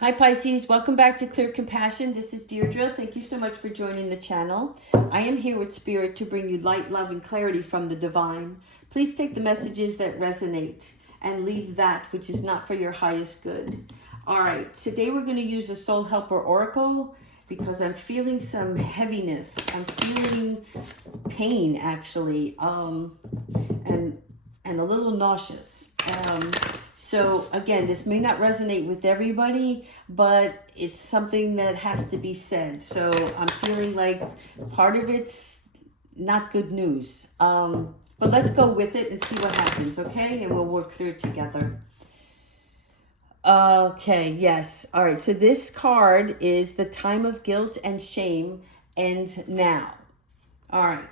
Hi Pisces, welcome back to Clear Compassion. This is Deirdre. Thank you so much for joining the channel. I am here with Spirit to bring you light, love, and clarity from the divine. Please take the messages that resonate and leave that which is not for your highest good. All right, today we're going to use a Soul Helper Oracle because I'm feeling some heaviness. I'm feeling pain actually, and a little nauseous. So again, this may not resonate with everybody, but it's something that has to be said. So I'm feeling like part of it's not good news. But let's go with it and see what happens, okay? And we'll work through it together. Okay, yes. All right, so this card is the time of guilt and shame ends now. All right.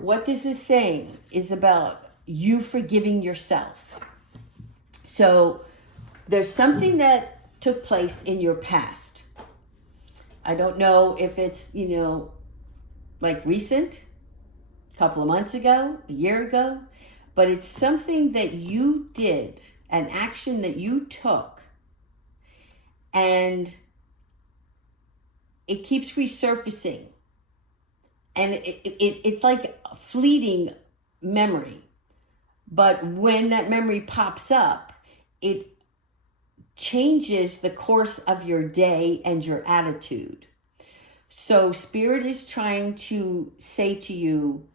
What this is saying is about you forgiving yourself. So there's something that took place in your past. I don't know if it's, like recent, a couple of months ago, a year ago, but it's something that you did, an action that you took, and it keeps resurfacing. And it's like a fleeting memory. But when that memory pops up, it changes the course of your day and your attitude. So Spirit is trying to say to you,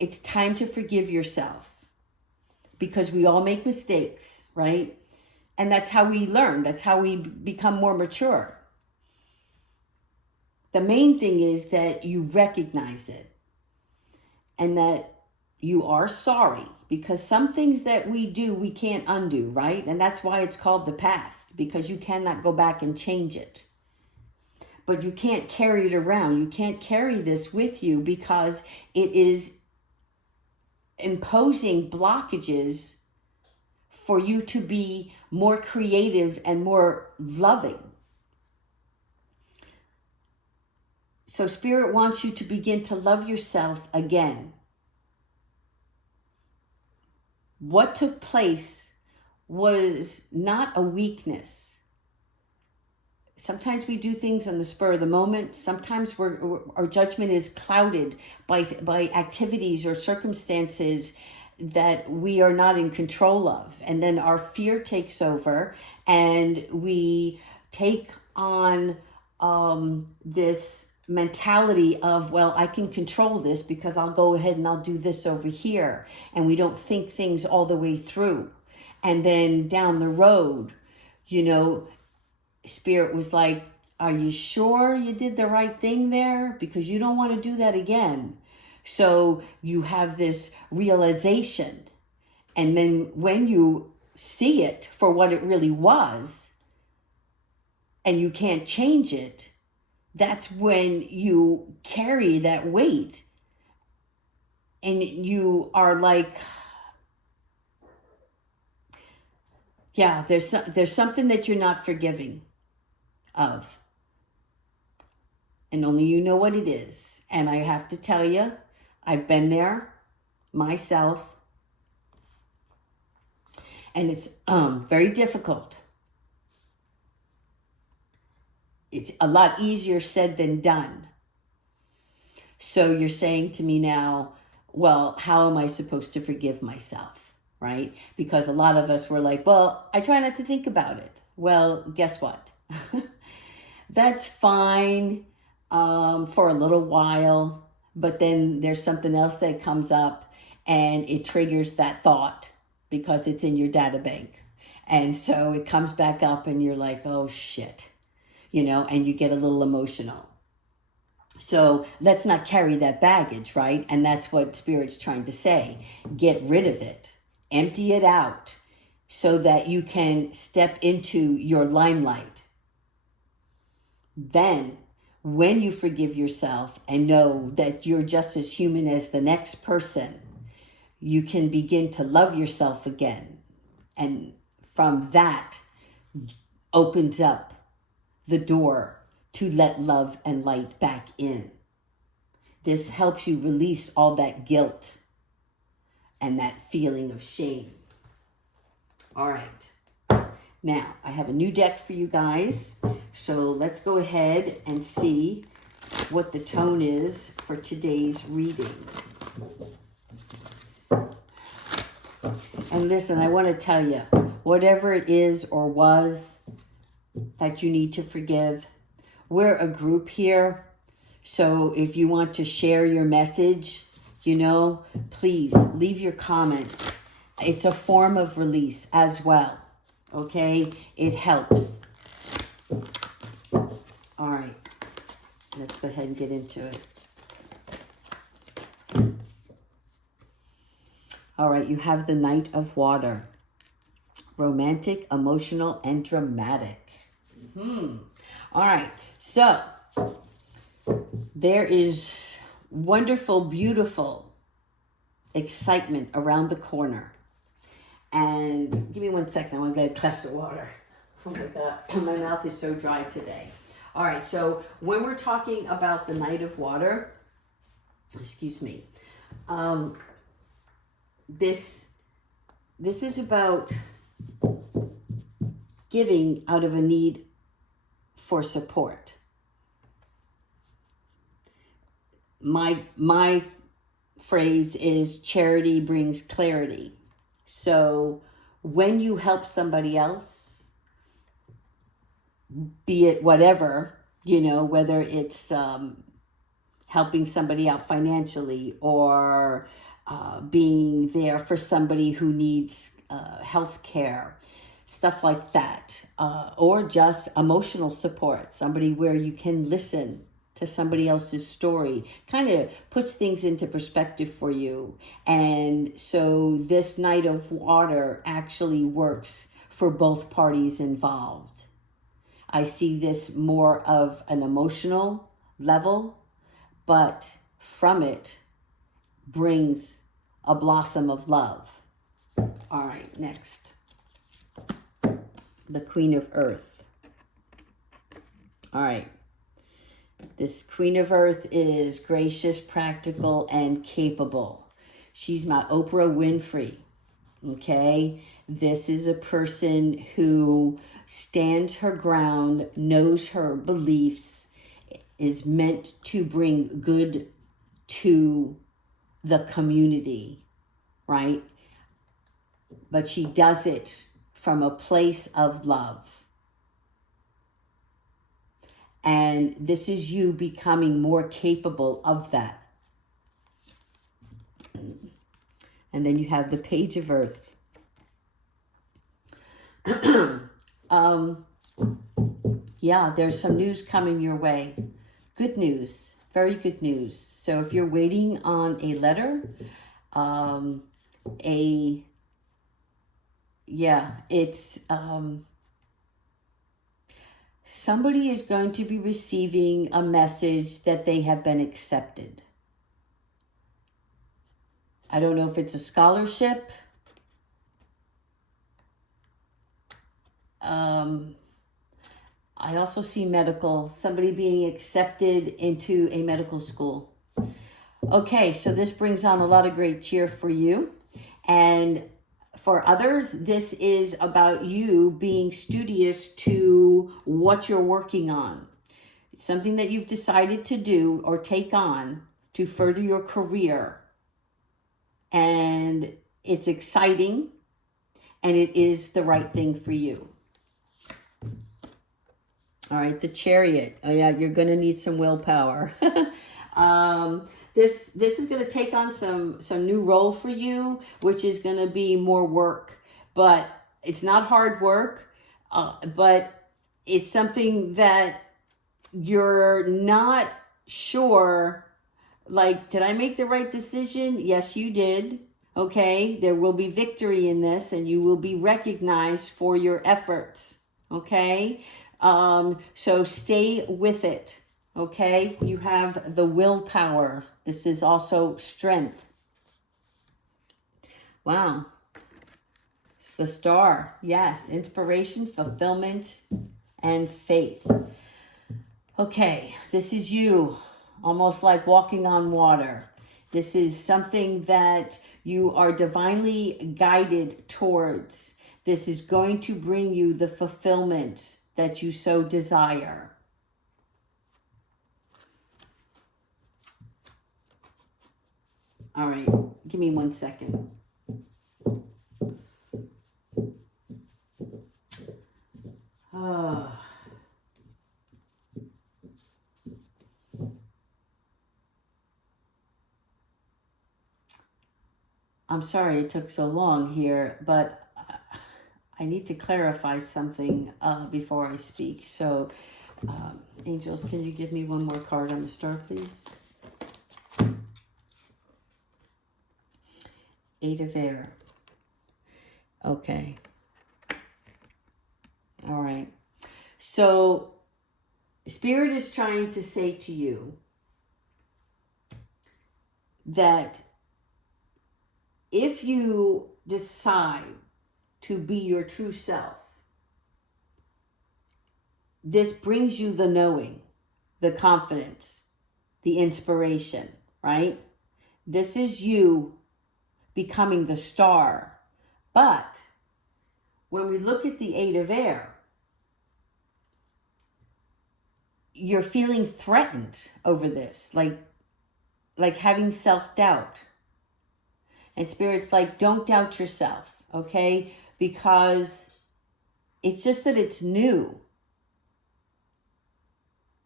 it's time to forgive yourself, because we all make mistakes, right? And that's how we learn. That's how we become more mature. The main thing is that you recognize it and that you are sorry, because some things that we do, we can't undo, right? And that's why it's called the past, because you cannot go back and change it. But you can't carry it around. You can't carry this with you because it is imposing blockages for you to be more creative and more loving. So Spirit wants you to begin to love yourself again. What took place was not a weakness. Sometimes we do things on the spur of the moment. Sometimes our judgment is clouded by activities or circumstances that we are not in control of. And then our fear takes over and we take on this mentality of, well, I can control this because I'll go ahead and I'll do this over here. And we don't think things all the way through. And then down the road, Spirit was like, are you sure you did the right thing there? Because you don't want to do that again. So you have this realization. And then when you see it for what it really was, and you can't change it, that's when you carry that weight and you are like, yeah, there's something that you're not forgiving of. And only you know what it is. And I have to tell you, I've been there myself. And it's very difficult. It's a lot easier said than done. So you're saying to me now, well, how am I supposed to forgive myself, right? Because a lot of us were like, well, I try not to think about it. Well, guess what? That's fine for a little while, but then there's something else that comes up and it triggers that thought because it's in your data bank. And so it comes back up and you're like, oh shit. And you get a little emotional. So let's not carry that baggage, right? And that's what Spirit's trying to say. Get rid of it. Empty it out so that you can step into your limelight. Then, when you forgive yourself and know that you're just as human as the next person, you can begin to love yourself again. And from that opens up the door to let love and light back in. This helps you release all that guilt and that feeling of shame. All right. Now, I have a new deck for you guys. So let's go ahead and see what the tone is for today's reading. And listen, I want to tell you, whatever it is or was that you need to forgive, we're a group here. So if you want to share your message, please leave your comments. It's a form of release as well. Okay? It helps. All right. Let's go ahead and get into it. All right, you have the Knight of Water. Romantic, emotional, and dramatic. All right, so there is wonderful, beautiful excitement around the corner. And give me 1 second, I want to get a glass of water. Oh my God, my mouth is so dry today. All right, so when we're talking about the Knight of Water, excuse me, this is about giving out of a need for support. My phrase is charity brings clarity. So when you help somebody else, be it whatever, whether it's helping somebody out financially or being there for somebody who needs health care, stuff like that, or just emotional support, somebody where you can listen to somebody else's story, kind of puts things into perspective for you. And so this Knight of Water actually works for both parties involved. I see this more of an emotional level, but from it brings a blossom of love. All right, next. The Queen of Earth. All right. This Queen of Earth is gracious, practical, and capable. She's my Oprah Winfrey. Okay? This is a person who stands her ground, knows her beliefs, is meant to bring good to the community, right? But she does it from a place of love. And this is you becoming more capable of that. And then you have the Page of Earth. Yeah, there's some news coming your way. Good news, very good news. So if you're waiting on a letter, somebody is going to be receiving a message that they have been accepted. I don't know if it's a scholarship. I also see medical, somebody being accepted into a medical school. Okay, so this brings on a lot of great cheer for you. And for others, this is about you being studious to what you're working on. It's something that you've decided to do or take on to further your career. And it's exciting, and it is the right thing for you. All right, the Chariot. Oh yeah, you're going to need some willpower. This is going to take on some new role for you, which is going to be more work. But it's not hard work, but it's something that you're not sure, like, did I make the right decision? Yes, you did. Okay, there will be victory in this, and you will be recognized for your efforts. Okay, so stay with it. Okay, you have the willpower. This is also strength. Wow. It's the Star. Yes, inspiration, fulfillment, and faith. Okay, this is you, almost like walking on water. This is something that you are divinely guided towards. This is going to bring you the fulfillment that you so desire. All right, give me 1 second. I'm sorry it took so long here, but I need to clarify something before I speak. So, angels, can you give me one more card on the star, please? 8 of air. Okay. All right. So, Spirit is trying to say to you that if you decide to be your true self, this brings you the knowing, the confidence, the inspiration, right? This is you becoming the star. But when we look at the 8 of air, you're feeling threatened over this, like having self-doubt. And Spirit's like, don't doubt yourself, okay? Because it's just that it's new.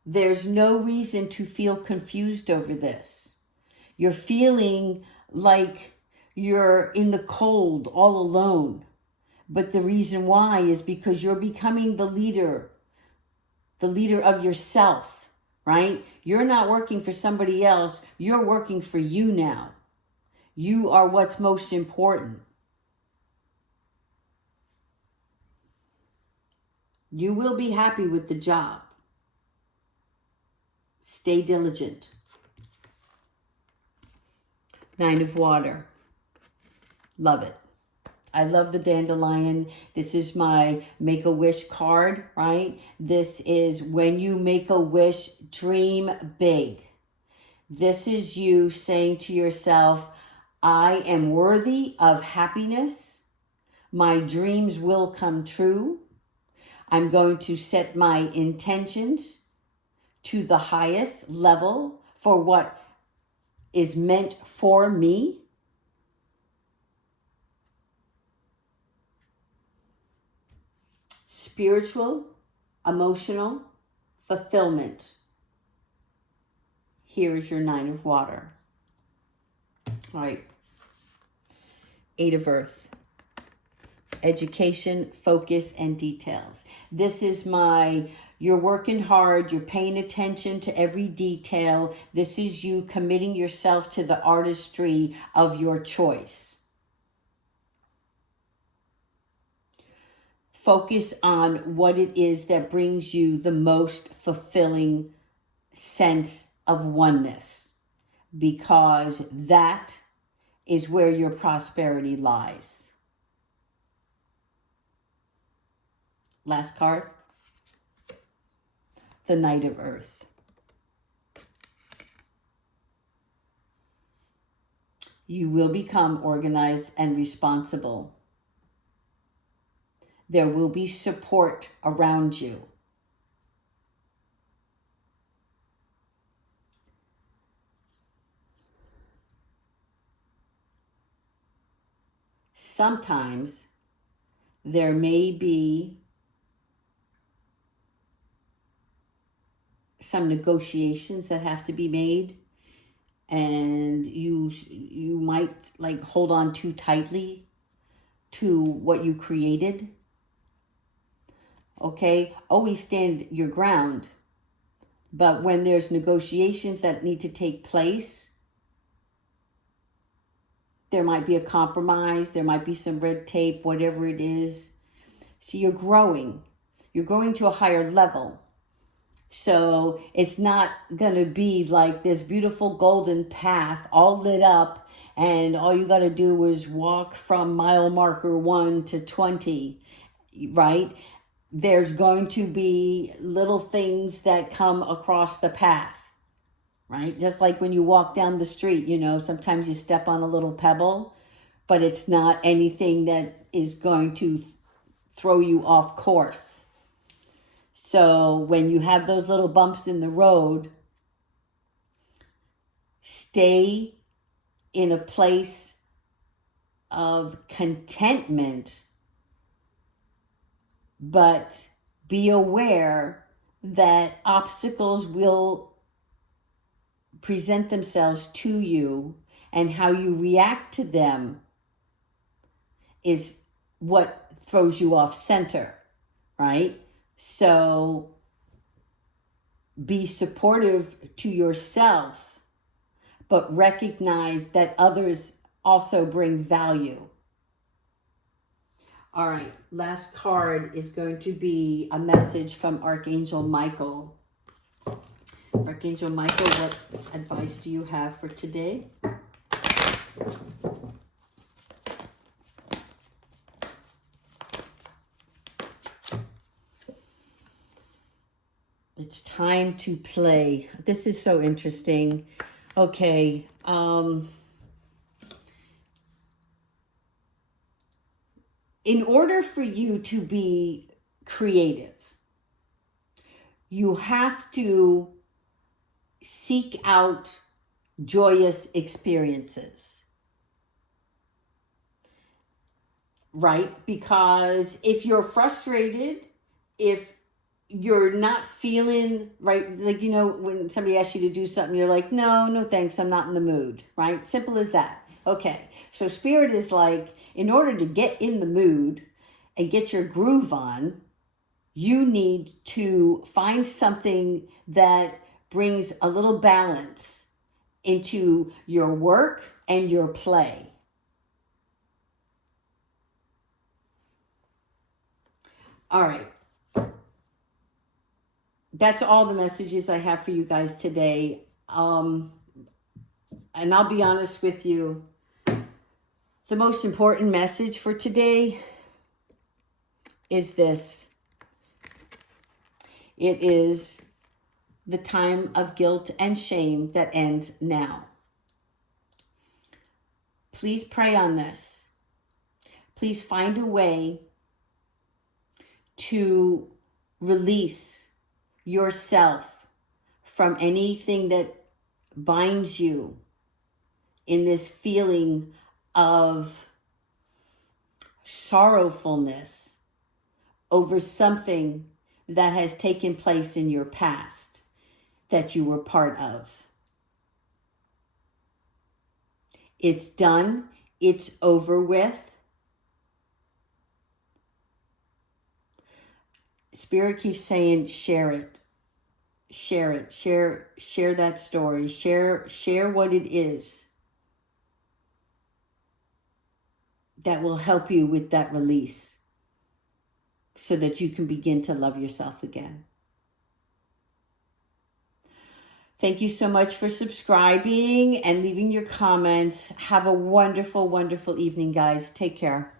There's no reason to feel confused over this. You're feeling like you're in the cold, all alone. But the reason why is because you're becoming the leader of yourself, right? You're not working for somebody else. You're working for you now. You are what's most important. You will be happy with the job. Stay diligent. 9 of water. Love it. I love the dandelion. This is my Make-A-Wish card, right? This is when you make a wish, dream big. This is you saying to yourself, I am worthy of happiness. My dreams will come true. I'm going to set my intentions to the highest level for what is meant for me. Spiritual, emotional fulfillment. Here is your 9 of water. All right. 8 of earth. Education, focus, and details. This is you're working hard, you're paying attention to every detail. This is you committing yourself to the artistry of your choice. Focus on what it is that brings you the most fulfilling sense of oneness, because that is where your prosperity lies. Last card, the Knight of Earth. You will become organized and responsible. There will be support around you. Sometimes there may be some negotiations that have to be made, and you might like hold on too tightly to what you created. Okay, always stand your ground. But when there's negotiations that need to take place, there might be a compromise, there might be some red tape, whatever it is. So you're growing to a higher level. So it's not going to be like this beautiful golden path all lit up and all you got to do is walk from mile marker 1 to 20, right? There's going to be little things that come across the path, right? Just like when you walk down the street, sometimes you step on a little pebble, but it's not anything that is going to throw you off course. So when you have those little bumps in the road, stay in a place of contentment, but be aware that obstacles will present themselves to you, and how you react to them is what throws you off center, right? So be supportive to yourself, but recognize that others also bring value. All right, last card is going to be a message from Archangel Michael. Archangel Michael, what advice do you have for today? It's time to play. This is so interesting. Okay. In order for you to be creative, you have to seek out joyous experiences, right? Because if you're frustrated, if you're not feeling right, like, you know, when somebody asks you to do something, you're like, no thanks, I'm not in the mood, right? Simple as that. Okay, so Spirit is like, in order to get in the mood and get your groove on, you need to find something that brings a little balance into your work and your play. All right. That's all the messages I have for you guys today. And I'll be honest with you, the most important message for today is this. It is the time of guilt and shame that ends now. Please pray on this. Please find a way to release yourself from anything that binds you in this feeling of sorrowfulness over something that has taken place in your past that you were part of. It's done. It's over with. Spirit keeps saying, share it. Share it. Share that story. Share what it is that will help you with that release so that you can begin to love yourself again. Thank you so much for subscribing and leaving your comments. Have a wonderful, wonderful evening, guys. Take care.